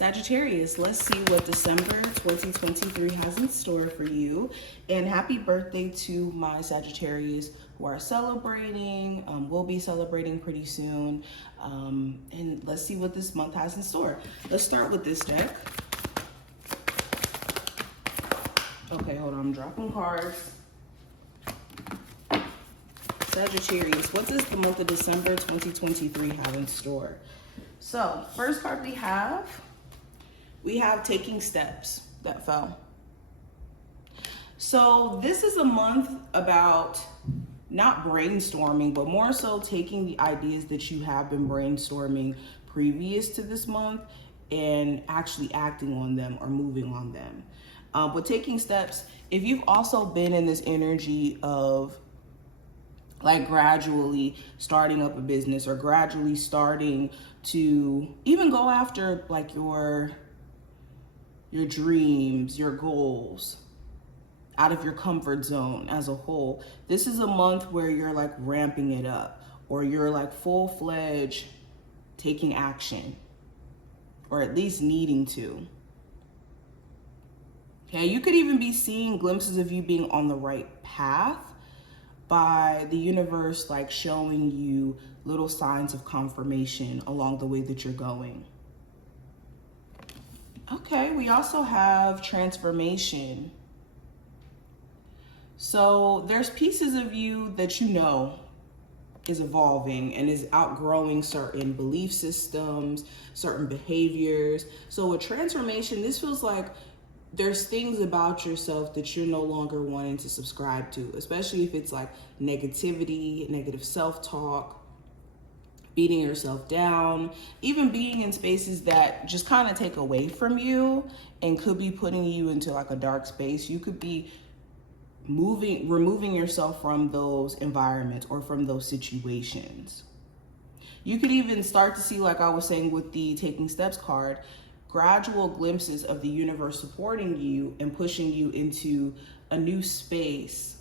Sagittarius, let's see what December 2023 has in store for you. And happy birthday to my Sagittarius who are celebrating, will be celebrating pretty soon. And let's see what this month has in store. Let's start with this deck. Okay, hold on, I'm dropping cards. Sagittarius, what does the month of December 2023 have in store? So, first card we have taking steps that fell. So this is a month about not brainstorming, but more so taking the ideas that you have been brainstorming previous to this month and actually acting on them or moving on them. But taking steps, if you've also been in this energy of like gradually starting up a business or gradually starting to even go after like your dreams, your goals, out of your comfort zone as a whole. This is a month where you're like ramping it up, or you're like full-fledged taking action, or at least needing to. Okay, you could even be seeing glimpses of you being on the right path by the universe, like showing you little signs of confirmation along the way that you're going. Okay, we also have transformation. So there's pieces of you that you know is evolving and is outgrowing certain belief systems, certain behaviors. So with transformation, this feels like there's things about yourself that you're no longer wanting to subscribe to, especially if it's like negativity, negative self-talk, beating yourself down, even being in spaces that just kind of take away from you and could be putting you into like a dark space. You could be removing yourself from those environments or from those situations. You could even start to see, like I was saying with the taking steps card, gradual glimpses of the universe supporting you and pushing you into a new space.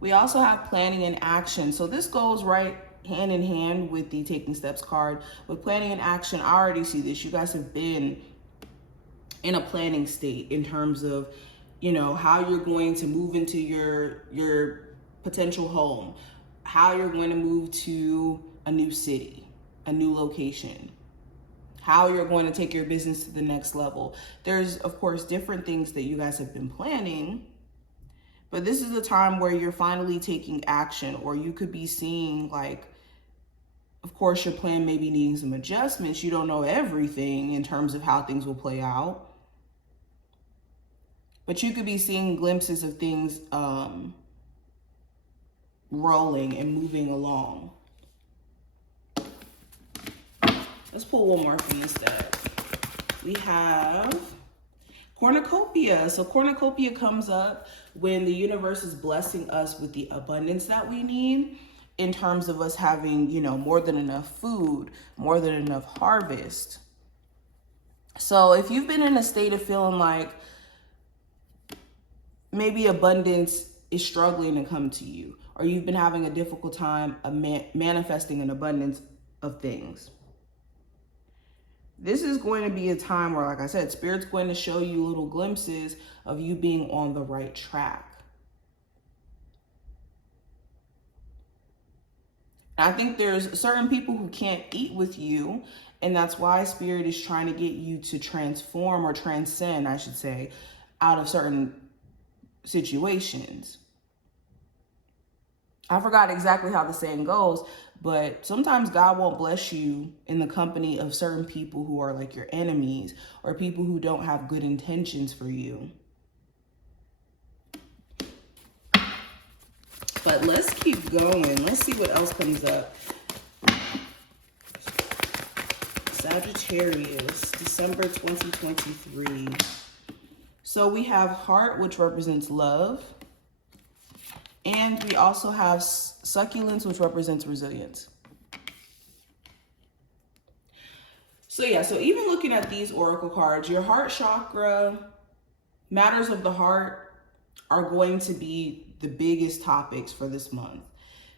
We also have planning and action. So this goes right hand in hand with the taking steps card. With planning and action, I already see this. You guys have been in a planning state in terms of, you know, how you're going to move into your potential home, how you're going to move to a new city, a new location, how you're going to take your business to the next level. There's, of course, different things that you guys have been planning. But this is a time where you're finally taking action, or you could be seeing like, of course, your plan may be needing some adjustments. You don't know everything in terms of how things will play out. But you could be seeing glimpses of things rolling and moving along. Let's pull one more for you instead. We have Cornucopia. So Cornucopia comes up when the universe is blessing us with the abundance that we need in terms of us having, you know, more than enough food, more than enough harvest. So if you've been in a state of feeling like maybe abundance is struggling to come to you, or you've been having a difficult time manifesting an abundance of things, this is going to be a time where, like I said, Spirit's going to show you little glimpses of you being on the right track. I think there's certain people who can't eat with you, and that's why Spirit is trying to get you to transform, or transcend, I should say, out of certain situations. I forgot exactly how the saying goes, but sometimes God won't bless you in the company of certain people who are like your enemies, or people who don't have good intentions for you. But let's keep going. Let's see what else comes up. Sagittarius, December 2023. So we have heart, which represents love. And we also have succulence, which represents resilience. So yeah, so even looking at these oracle cards, your heart chakra, matters of the heart are going to be the biggest topics for this month.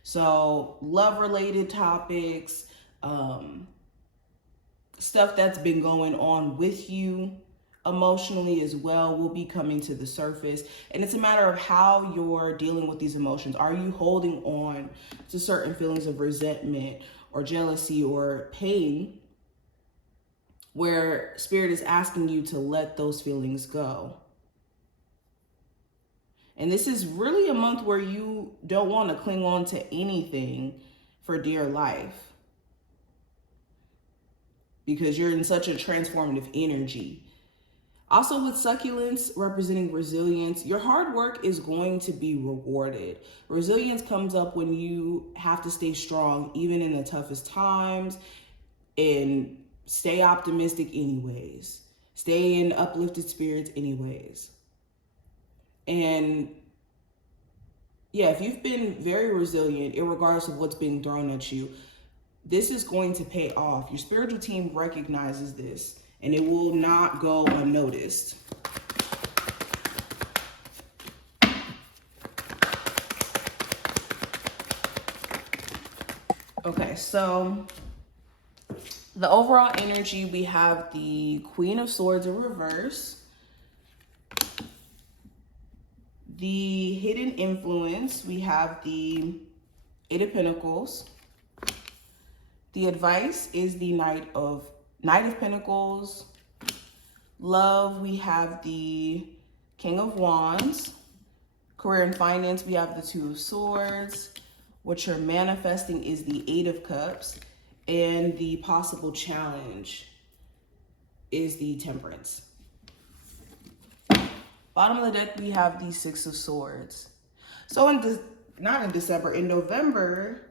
So love-related topics, stuff that's been going on with you emotionally as well will be coming to the surface. And it's a matter of how you're dealing with these emotions. Are you holding on to certain feelings of resentment or jealousy or pain, where Spirit is asking you to let those feelings go? And this is really a month where you don't want to cling on to anything for dear life, because you're in such a transformative energy. Also, with succulents representing resilience, your hard work is going to be rewarded. Resilience comes up when you have to stay strong, even in the toughest times, and stay optimistic anyways. Stay in uplifted spirits anyways. And yeah, if you've been very resilient, regardless of what's being thrown at you, this is going to pay off. Your spiritual team recognizes this, and it will not go unnoticed. Okay, so the overall energy, we have the Queen of Swords in reverse. The hidden influence, we have the Eight of Pentacles. The advice is the Knight of Pentacles. Love, we have the King of Wands. Career and finance, we have the Two of Swords. What you're manifesting is the Eight of Cups. And the possible challenge is the Temperance. Bottom of the deck, we have the Six of Swords. So in November,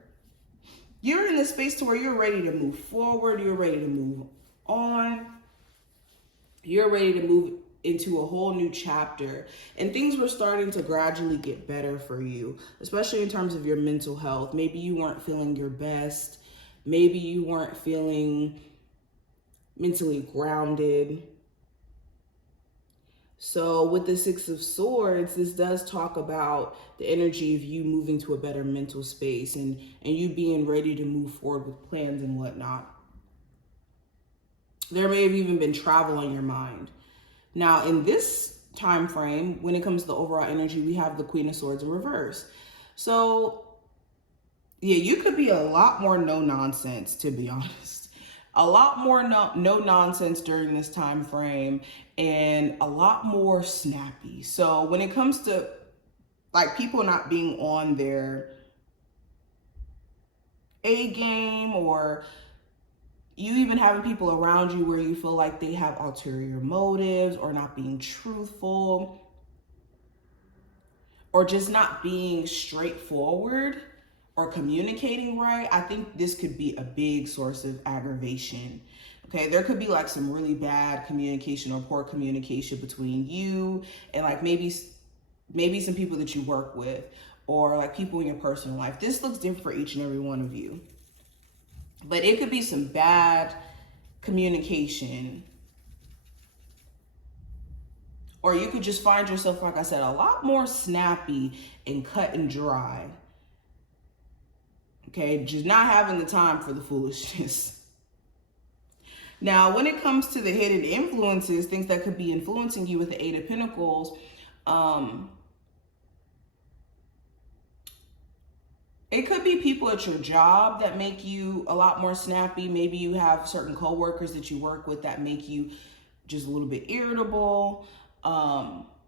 you're in a space to where you're ready to move forward. You're ready to move on. You're ready to move into a whole new chapter. And things were starting to gradually get better for you, especially in terms of your mental health. Maybe you weren't feeling your best. Maybe you weren't feeling mentally grounded. So with the Six of Swords, this does talk about the energy of you moving to a better mental space and you being ready to move forward with plans and whatnot. There may have even been travel on your mind. Now, in this time frame, when it comes to the overall energy, we have the Queen of Swords in reverse. So, yeah, you could be a lot more no nonsense, to be honest. A lot more no nonsense during this time frame, and a lot more snappy. So when it comes to like people not being on their A game, or you even having people around you where you feel like they have ulterior motives, or not being truthful, or just not being straightforward or communicating right, I think this could be a big source of aggravation. Okay, there could be like some really bad communication or poor communication between you and like maybe some people that you work with, or like people in your personal life. This looks different for each and every one of you. But it could be some bad communication. Or you could just find yourself, like I said, a lot more snappy and cut and dry. Okay, just not having the time for the foolishness. Now, when it comes to the hidden influences, things that could be influencing you with the Eight of Pentacles, it could be people at your job that make you a lot more snappy. Maybe you have certain coworkers that you work with that make you just a little bit irritable.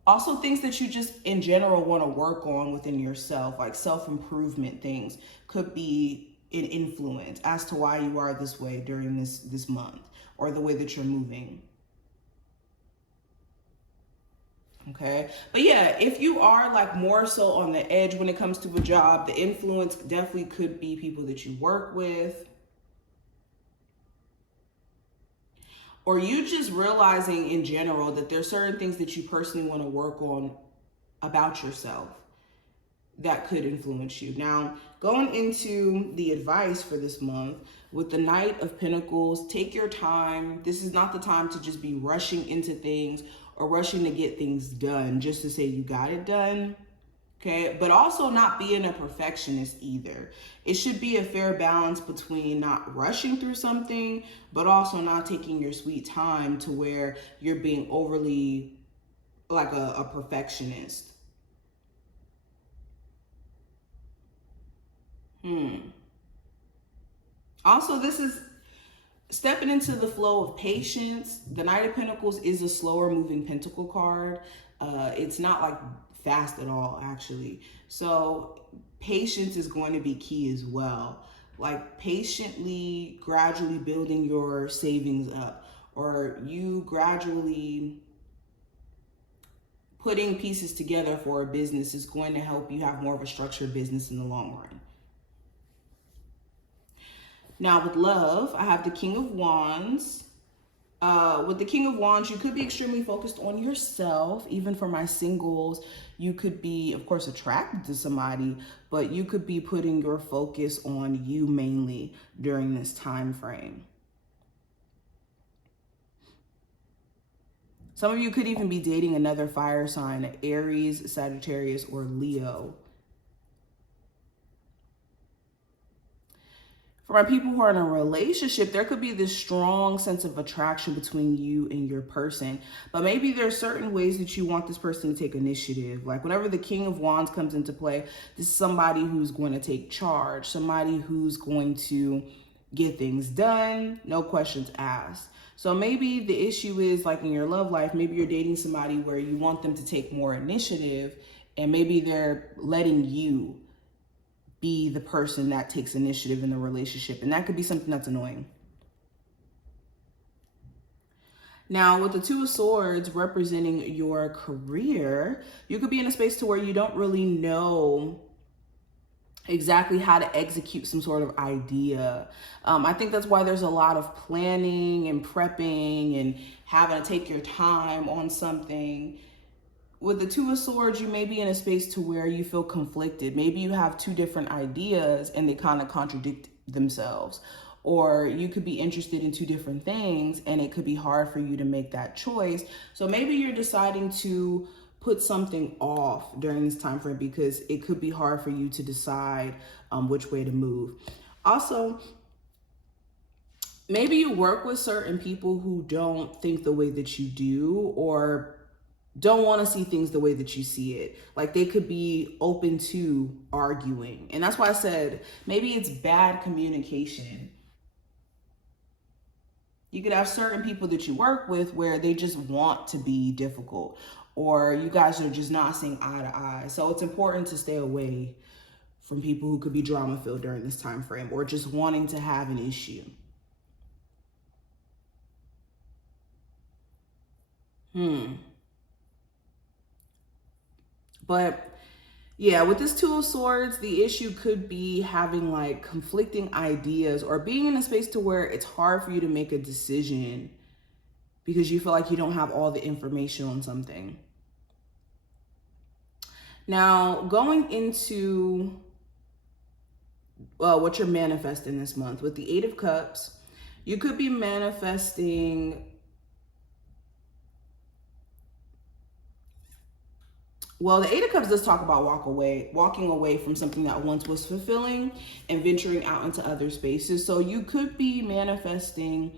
Also things that you just in general want to work on within yourself, like self-improvement things, could be an influence as to why you are this way during this month, or the way that you're moving. Okay, but yeah, if you are like more so on the edge when it comes to a job, the influence definitely could be people that you work with, or you just realizing in general that there's certain things that you personally want to work on about yourself that could influence you. Now, going into the advice for this month, with the Knight of Pentacles, take your time. This is not the time to just be rushing into things or rushing to get things done just to say you got it done. Okay, but also not being a perfectionist either. It should be a fair balance between not rushing through something, but also not taking your sweet time to where you're being overly like a perfectionist. Also, this is stepping into the flow of patience. The Knight of Pentacles is a slower moving pentacle card. It's not like fast at all, actually. So patience is going to be key as well. Like patiently, gradually building your savings up, or you gradually putting pieces together for a business is going to help you have more of a structured business in the long run. Now with love, I have the King of Wands. With the King of Wands, you could be extremely focused on yourself. Even for my singles, you could be, of course, attracted to somebody, but you could be putting your focus on you mainly during this time frame. Some of you could even be dating another fire sign, Aries, Sagittarius, or Leo. For my people who are in a relationship, there could be this strong sense of attraction between you and your person. But maybe there's certain ways that you want this person to take initiative. Like whenever the King of Wands comes into play, this is somebody who's going to take charge, somebody who's going to get things done, no questions asked. So maybe the issue is like in your love life, maybe you're dating somebody where you want them to take more initiative, and maybe they're letting you be the person that takes initiative in the relationship. And that could be something that's annoying. Now, with the Two of Swords representing your career, you could be in a space to where you don't really know exactly how to execute some sort of idea. I think that's why there's a lot of planning and prepping and having to take your time on something. With the Two of Swords, you may be in a space to where you feel conflicted. Maybe you have two different ideas and they kind of contradict themselves. Or you could be interested in two different things and it could be hard for you to make that choice. So maybe you're deciding to put something off during this time frame because it could be hard for you to decide which way to move. Also, maybe you work with certain people who don't think the way that you do, or don't want to see things the way that you see it. Like they could be open to arguing. And that's why I said, maybe it's bad communication. You could have certain people that you work with where they just want to be difficult, or you guys are just not seeing eye to eye. So it's important to stay away from people who could be drama filled during this time frame, or just wanting to have an issue. But yeah, with this Two of Swords, the issue could be having like conflicting ideas, or being in a space to where it's hard for you to make a decision because you feel like you don't have all the information on something. Now, going into what you're manifesting this month, with the Eight of Cups, you could be manifesting, well, the Eight of Cups does talk about walking away from something that once was fulfilling and venturing out into other spaces. So you could be manifesting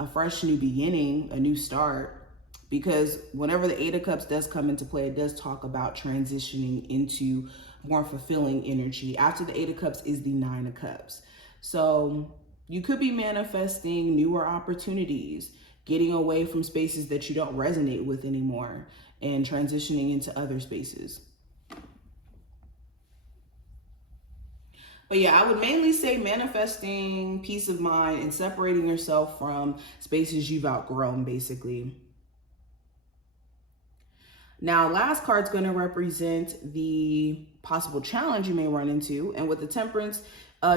a fresh new beginning, a new start, because whenever the Eight of Cups does come into play, it does talk about transitioning into more fulfilling energy. After the Eight of Cups is the Nine of Cups. So you could be manifesting newer opportunities, getting away from spaces that you don't resonate with anymore, and transitioning into other spaces. But yeah, I would mainly say manifesting peace of mind and separating yourself from spaces you've outgrown, basically. Now, last card's going to represent the possible challenge you may run into. And with the Temperance,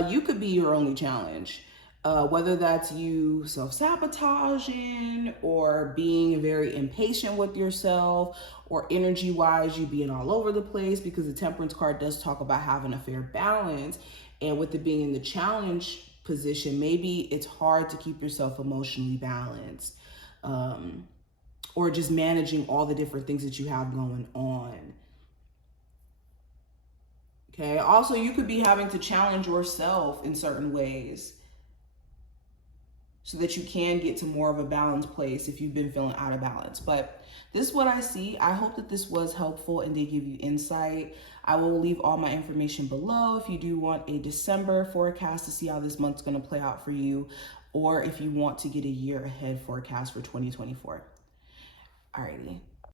you could be your only challenge. Whether that's you self-sabotaging, or being very impatient with yourself, or energy-wise, you being all over the place, because the Temperance card does talk about having a fair balance. And with it being in the challenge position, maybe it's hard to keep yourself emotionally balanced, or just managing all the different things that you have going on. Okay. Also, you could be having to challenge yourself in certain ways so that you can get to more of a balanced place if you've been feeling out of balance. But this is what I see. I hope that this was helpful and did give you insight. I will leave all my information below if you do want a December forecast to see how this month's going to play out for you, or if you want to get a year ahead forecast for 2024. Alrighty.